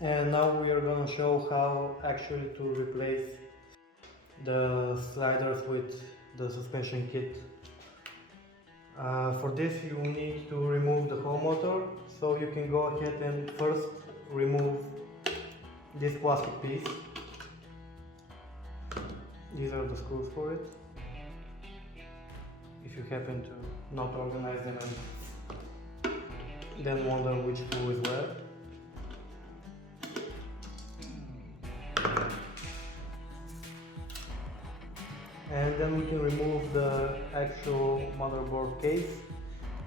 And now we are gonna show how actually to replace the sliders with the suspension kit. For this you need to remove the whole motor, so you can go ahead and first remove this plastic piece. These are the screws for it. If you happen to not organize them and then wonder which screw is where. And then we can remove the actual motherboard case.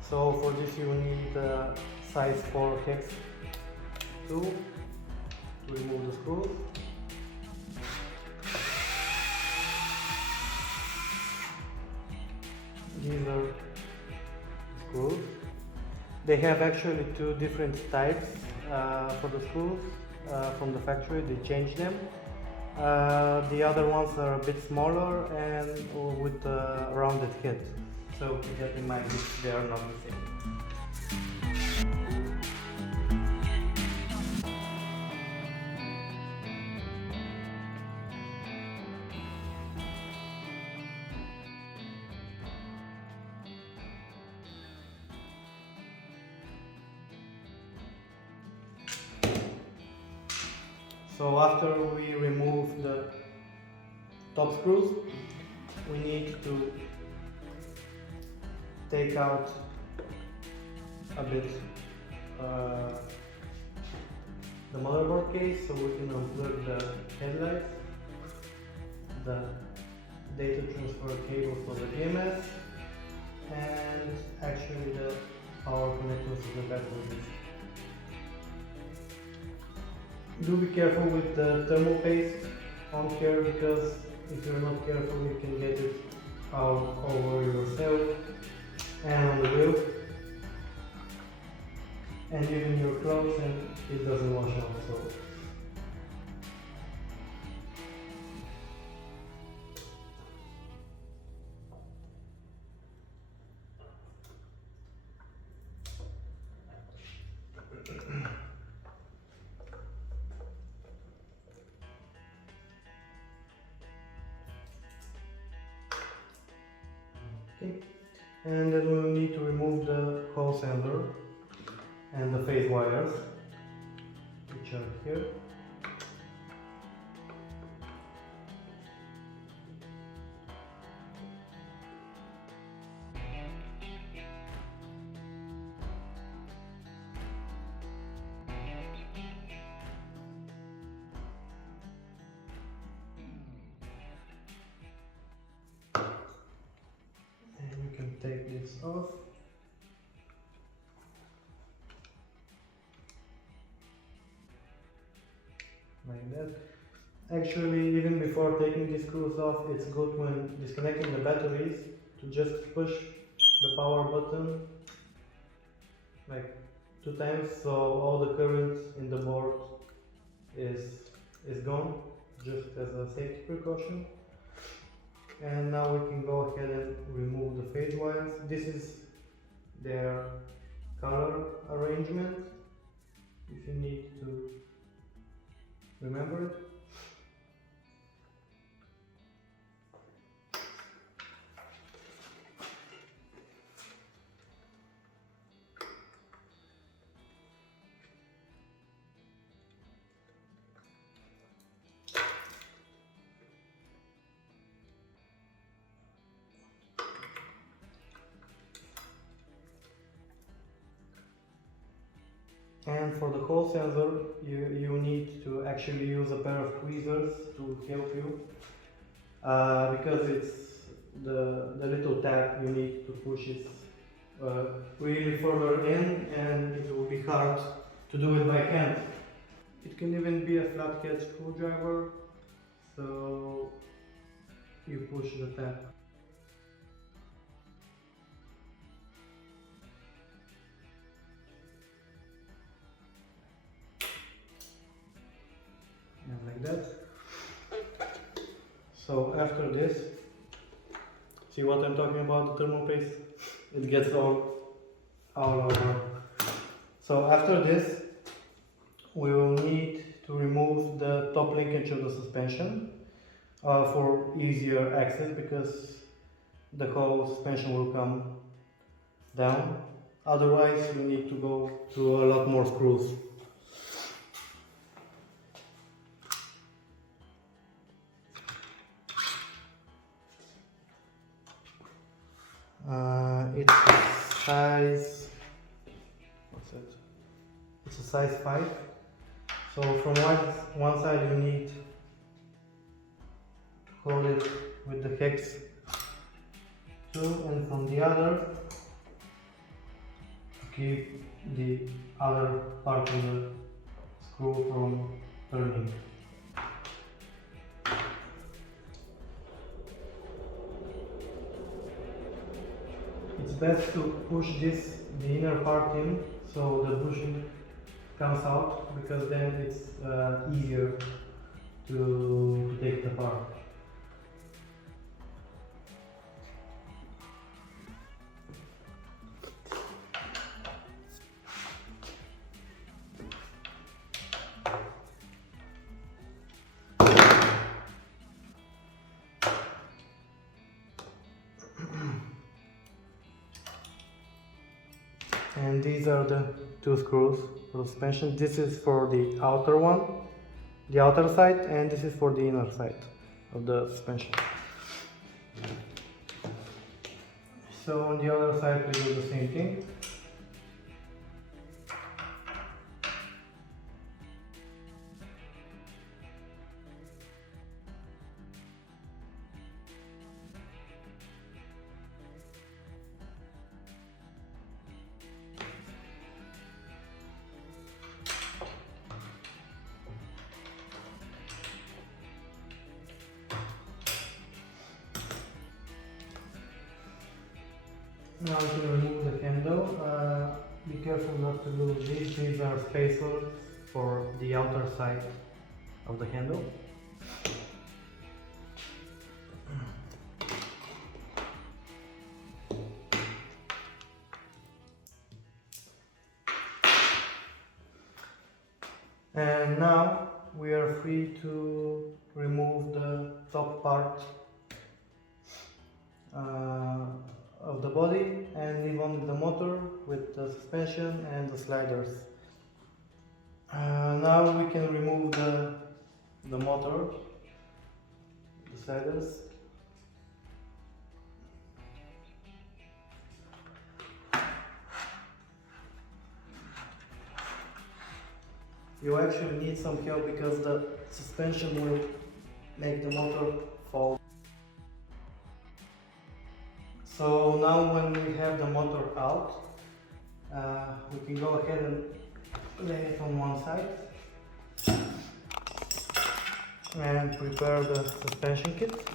So for this you need a size 4 hex tool to remove the screws. These are screws. They have actually two different types for the screws from the factory. They changed them. The other ones are a bit smaller and with a rounded head. So keep that in mind if they are not the same. So after we remove the top screws, we need to take out a bit the motherboard case, so we can unplug the headlights, the data transfer cable for the BMS, and actually the power connectors to the batteries. Do be careful with the thermal paste on here, because if you're not careful you can get it out over yourself and on the wheel and even your clothes, and it doesn't wash off. So okay. And then we will need to remove the hall sensor and the phase wires, which are here. And we can take this off. Like that. Actually, even before taking these screws off, it's good when disconnecting the batteries to just push the power button like 2 times, so all the current in the board is gone, just as a safety precaution. And now we can go ahead and remove the phase wires. This is their color arrangement, if you need to remember it. And for the hole sensor, you need to actually use a pair of tweezers to help you, because it's the little tab you need to push it really further in, and it will be hard to do it by hand. It can even be a flathead screwdriver, so you push the tab. And like that. So after this, see what I'm talking about, the thermal paste? It gets all over. So after this, we will need to remove the top linkage of the suspension for easier access, because the whole suspension will come down. Otherwise, you need to go through a lot more screws. It's a size, what's it? It's a size 5. So from one side you need to hold it with the hex 2, and from the other to keep the other part of the screw from turning. It's best to push the inner part in, so the bushing comes out, because then it's easier to take it apart. And these are the 2 screws for the suspension. This is for the outer one, the outer side, and this is for the inner side of the suspension. So on the other side we do the same thing. Now you can remove the handle. Be careful not to lose these. These are spacers for the outer side of the handle. And now we are free to remove the top part of the body and leave only the motor with the suspension and the sliders. Now we can remove the motor, the sliders. You actually need some help, because the suspension will make the motor fall. So now when we have the motor out, we can go ahead and lay it on one side and prepare the suspension kit.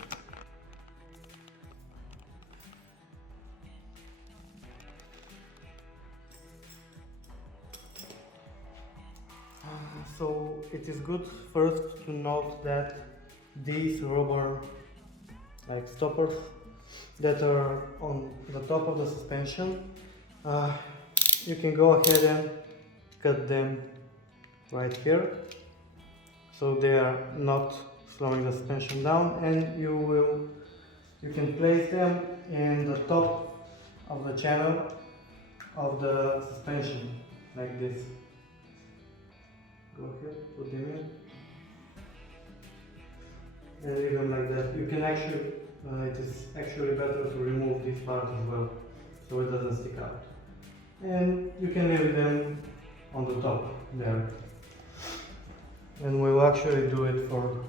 So it is good first to note that these rubber stoppers that are on the top of the suspension, you can go ahead and cut them right here, so they are not slowing the suspension down, and you can place them in the top of the channel of the suspension like this. Go ahead, put them in and leave them like that. You can actually, it is actually better to remove this part as well, so it doesn't stick out. And you can leave them on the top there. And we will actually do it for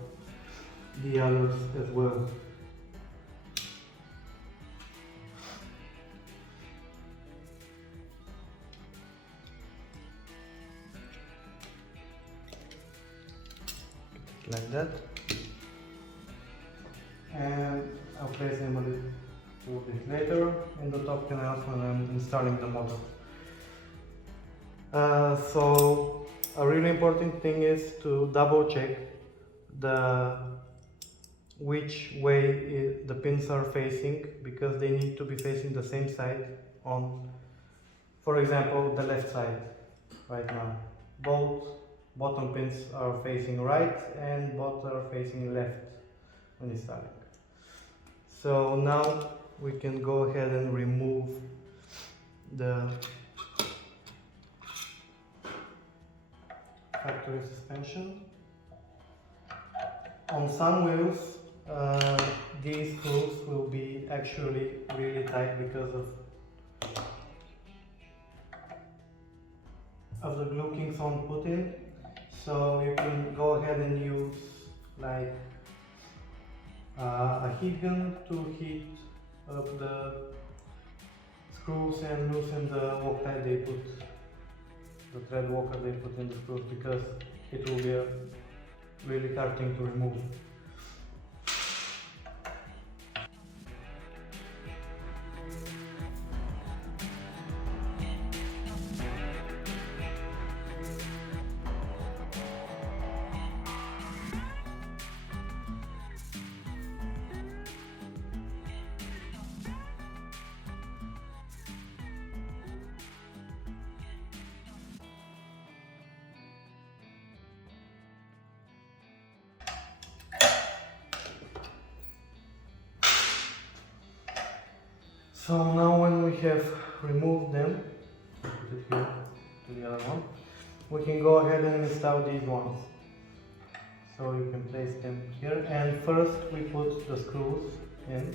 the others as well. Like that. And I'll place them a little bit later in the top canals when I'm installing the motor. So a really important thing is to double check which way the pins are facing, because they need to be facing the same side on, for example, the left side right now. Both bottom pins are facing right and both are facing left when installing. So now we can go ahead and remove the factory suspension. On some wheels, these screws will be actually really tight because of the glue KingSong put in. So you can go ahead and use like a heat gun to heat up the screws and loosen the Loctite they put, the thread walker they put in the screws, because it will be a really hard thing to remove. So now when we have removed them, put it here to the other one, we can go ahead and install these ones. So you can place them here, and first we put the screws in.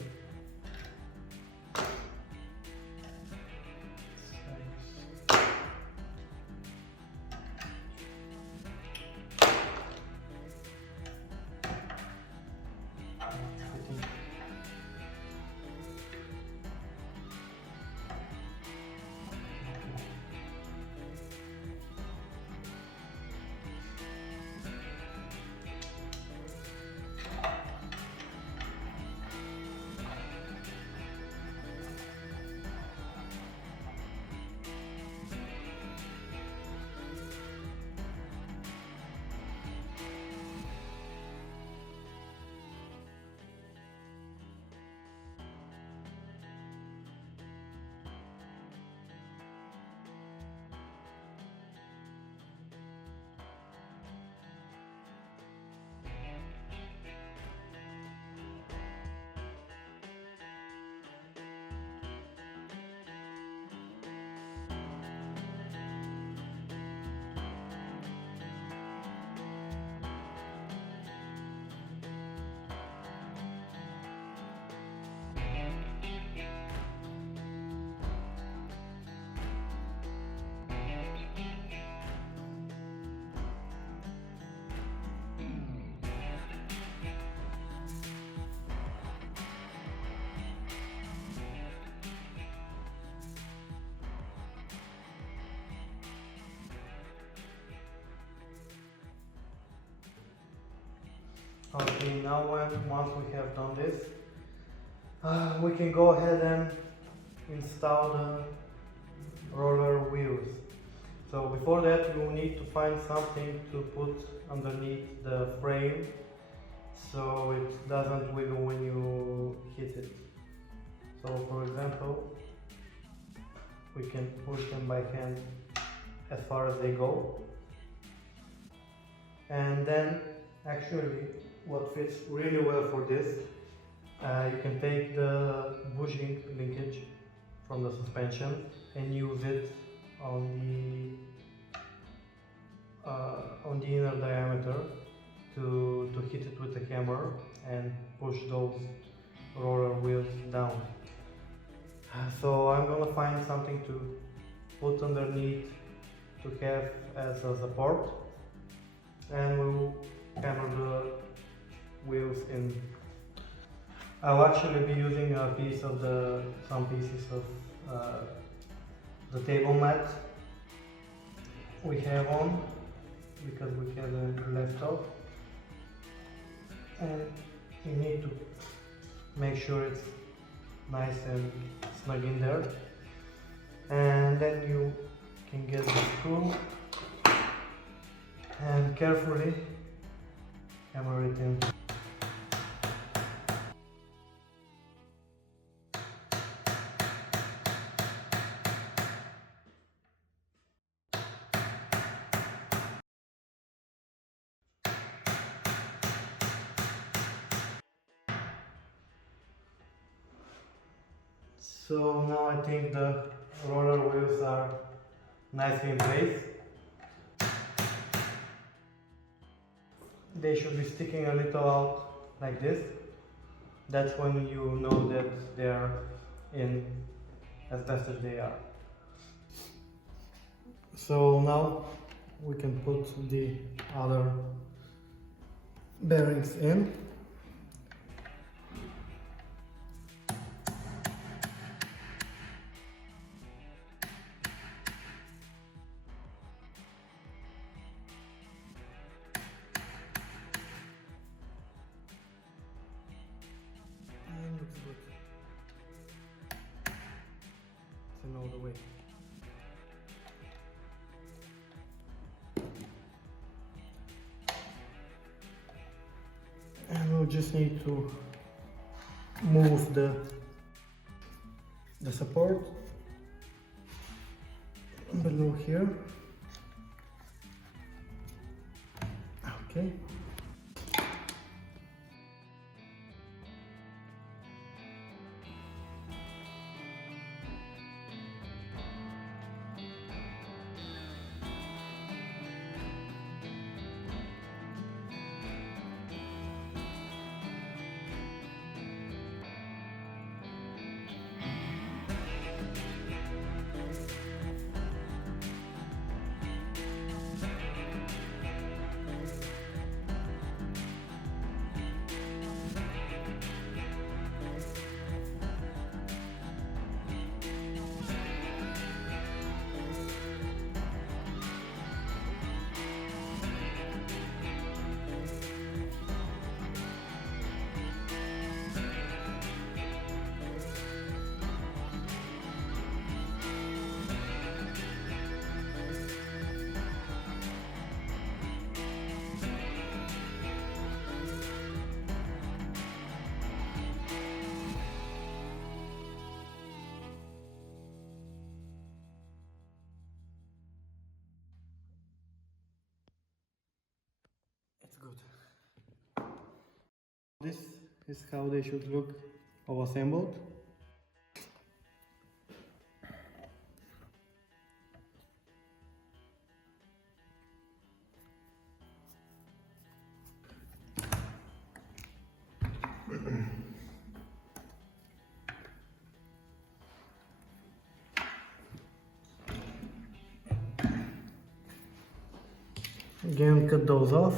Okay, now once we have done this, we can go ahead and install the roller wheels. So before that, you will need to find something to put underneath the frame so it doesn't wiggle when you hit it. So for example, we can push them by hand as far as they go. And then actually what fits really well for this, you can take the bushing linkage from the suspension and use it on the inner diameter to hit it with a hammer and push those roller wheels down. So I'm gonna find something to put underneath to have as a support, and we'll hammer the wheels in. I'll actually be using a piece of some pieces of the table mat we have on, because we have them left off, and you need to make sure it's nice and snug in there, and then you can get the screw and carefully hammer it in. So now I think the roller wheels are nicely in place. They should be sticking a little out like this. That's when you know that they are in as best as they are. So now we can put the other bearings in. And looks good. It's in all the way. And we'll just need to move the support below here. Okay. It's good. This is how they should look all assembled. Again, cut those off.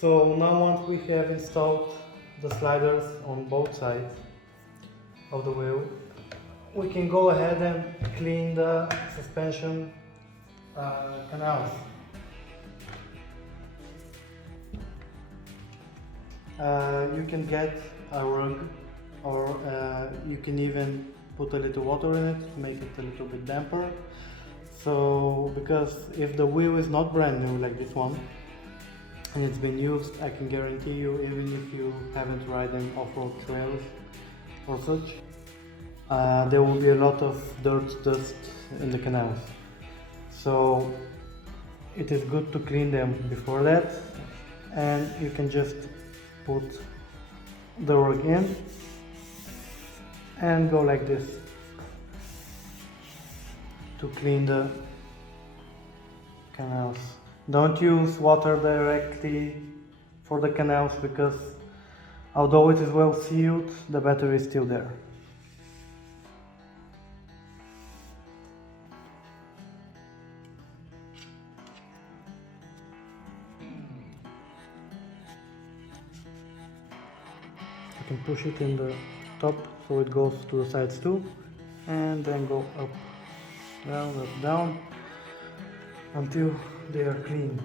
So now once we have installed the sliders on both sides of the wheel, we can go ahead and clean the suspension canals. You can get a rug, or you can even put a little water in it to make it a little bit damper. So, because if the wheel is not brand new like this one and it's been used, I can guarantee you, even if you haven't ridden off-road trails or such, there will be a lot of dirt, dust in the canals. So it is good to clean them before that, and you can just put the rug in and go like this to clean the canals. Don't use water directly for the canals, because although it is well sealed, the battery is still there. You can push it in the top so it goes to the sides too, and then go up, down until they are clean.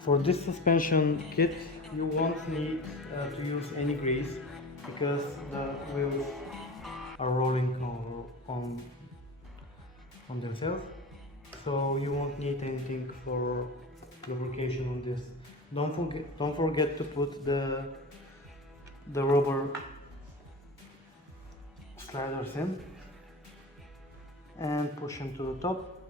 For this suspension kit, you won't need to use any grease, because the wheels are rolling on themselves, so you won't need anything for lubrication on this. Don't forget to put the rubber sliders in and push them to the top.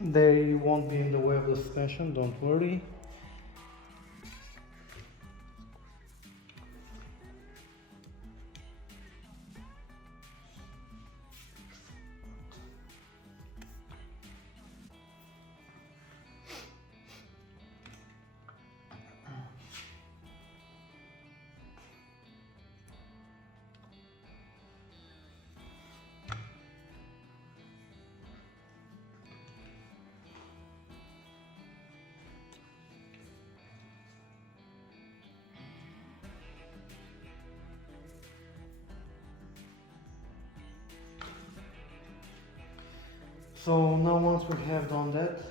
They won't be in the way of the suspension, don't worry. So now once we have done that,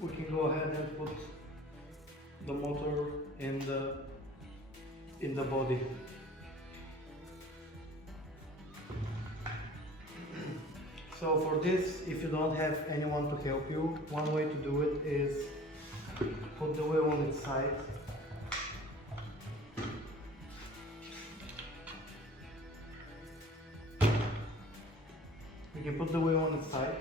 we can go ahead and put the motor in the body. So for this, if you don't have anyone to help you, one way to do it is put the wheel on its side. You can put the wheel on its side.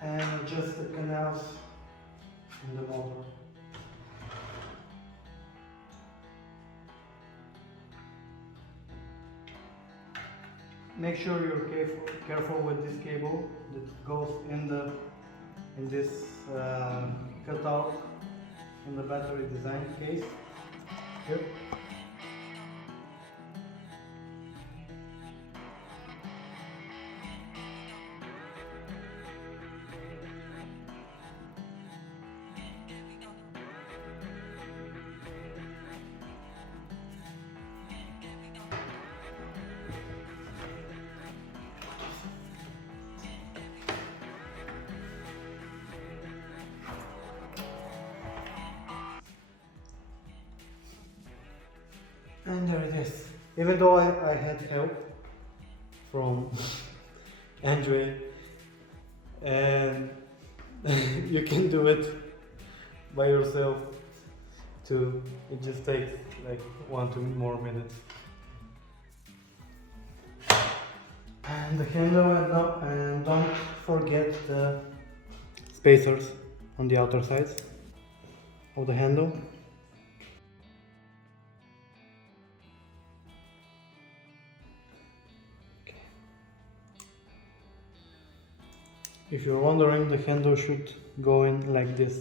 And adjust the canals in the motor. Make sure you're careful with this cable that goes in this cutout in the battery design case here. And there it is. Even though I had help from Andre, and you can do it by yourself too. It just takes like 1-2 more minutes. And the handle, and don't forget the spacers on the outer sides of the handle. If you're wondering, the handle should go in like this.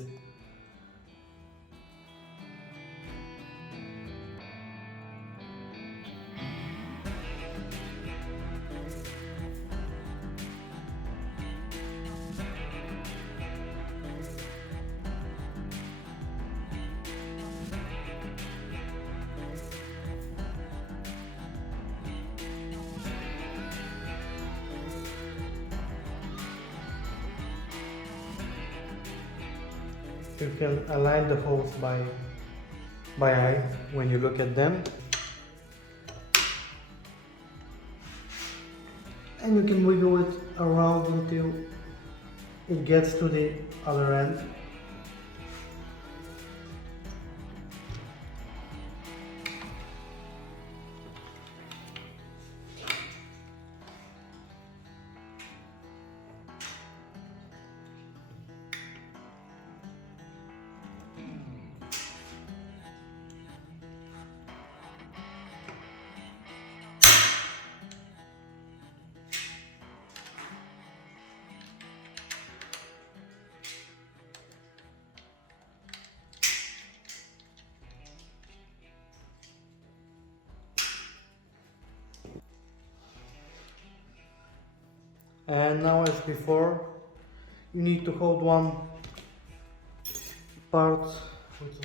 You can align the holes by eye when you look at them, and you can wiggle it around until it gets to the other end. And now, as before, you need to hold one part with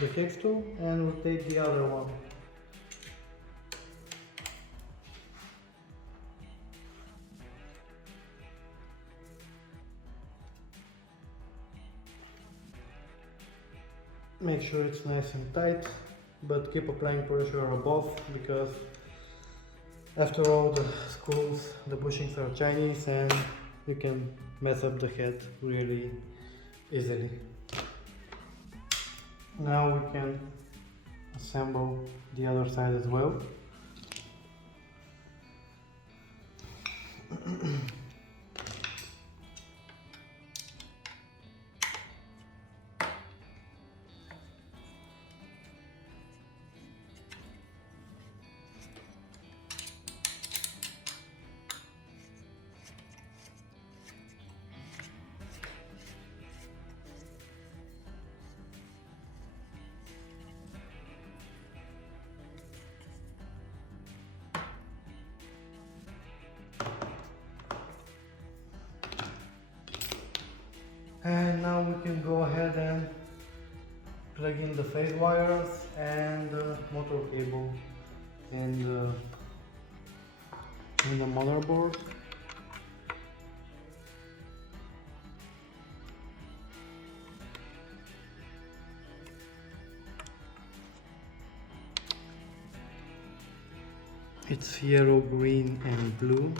the hex tool and rotate the other one. Make sure it's nice and tight, but keep applying pressure above, because after all, the screws, the bushings are Chinese and you can mess up the head really easily. Now we can assemble the other side as well. And now we can go ahead and plug in the phase wires and the motor cable in the motherboard. It's yellow, green and blue.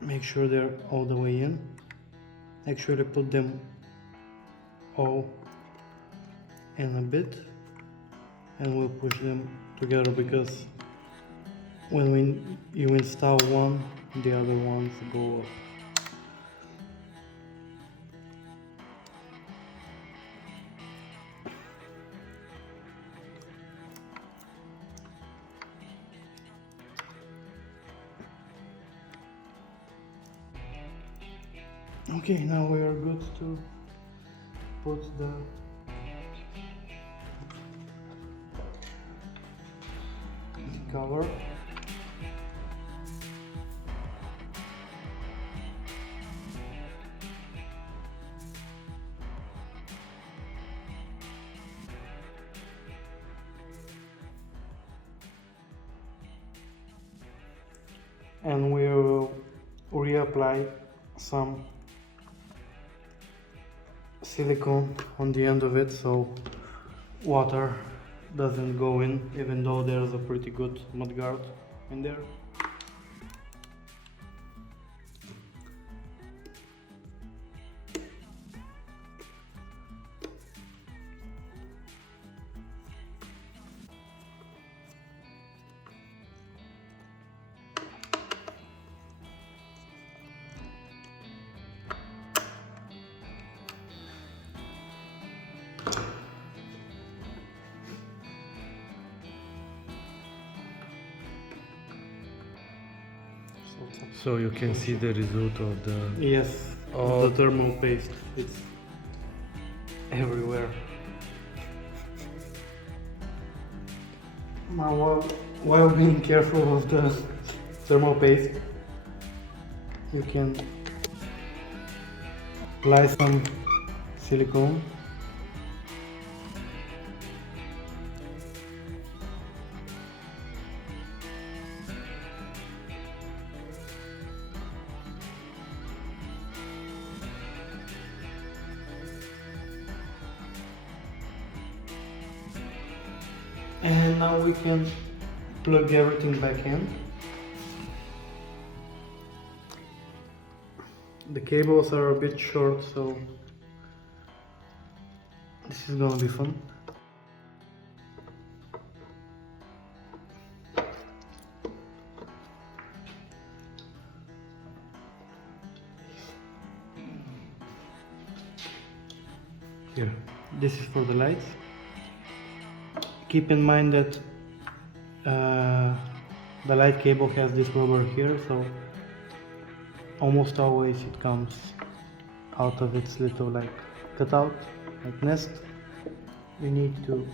Make sure they're all the way in. Actually put them all in a bit and we'll push them together, because when you install one, the other ones go up. Okay, now we are good to put the cover. And we will reapply some silicone on the end of it so water doesn't go in, even though there's a pretty good mudguard in there. also. So you can see the result of the... Yes, Oh. the thermal paste. It's everywhere. Now, while being careful of the thermal paste, you can apply some silicone. And now we can plug everything back in. The cables are a bit short, so this is gonna be fun. Here, this is for the lights. Keep in mind that the light cable has this rubber here, so almost always it comes out of its little like cutout, like nest. You need to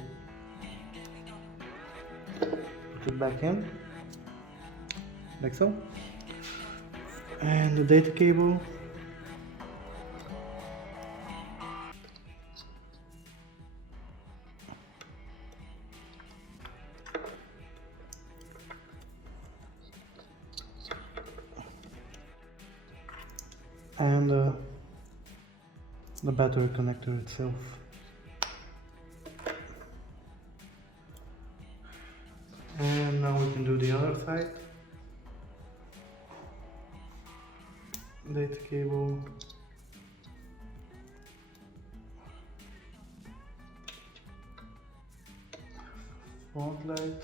put it back in, like so. And the data cable. And the battery connector itself. And now we can do the other side. Data cable. Front light.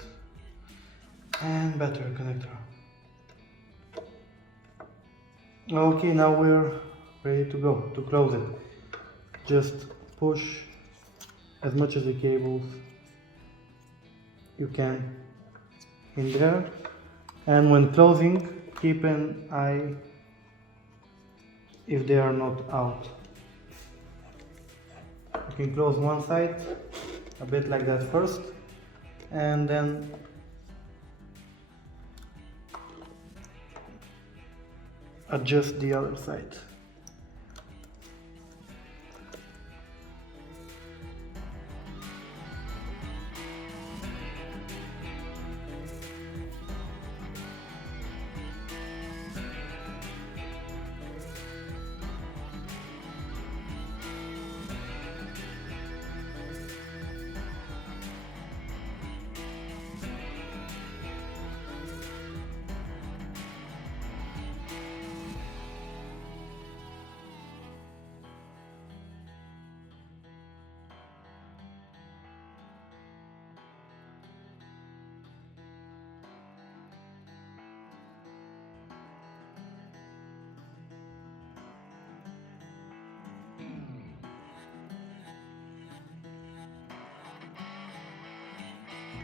And battery connector. Okay, now we're ready to go, to close it. Just push as much of the cables you can in there, and when closing, keep an eye if they are not out. You can close one side a bit like that first, and then adjust the other side.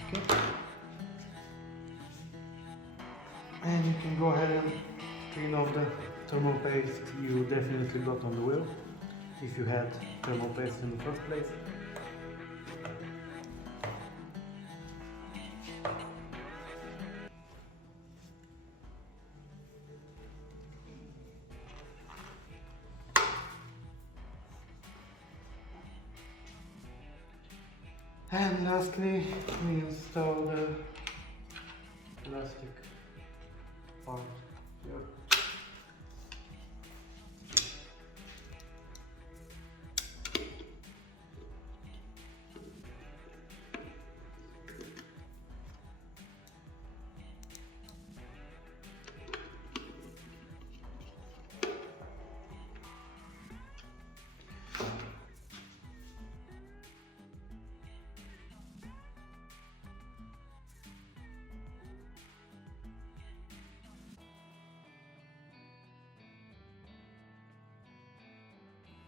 Okay. And you can go ahead and clean off the thermal paste you definitely got on the wheel, if you had thermal paste in the first place. And lastly, we install the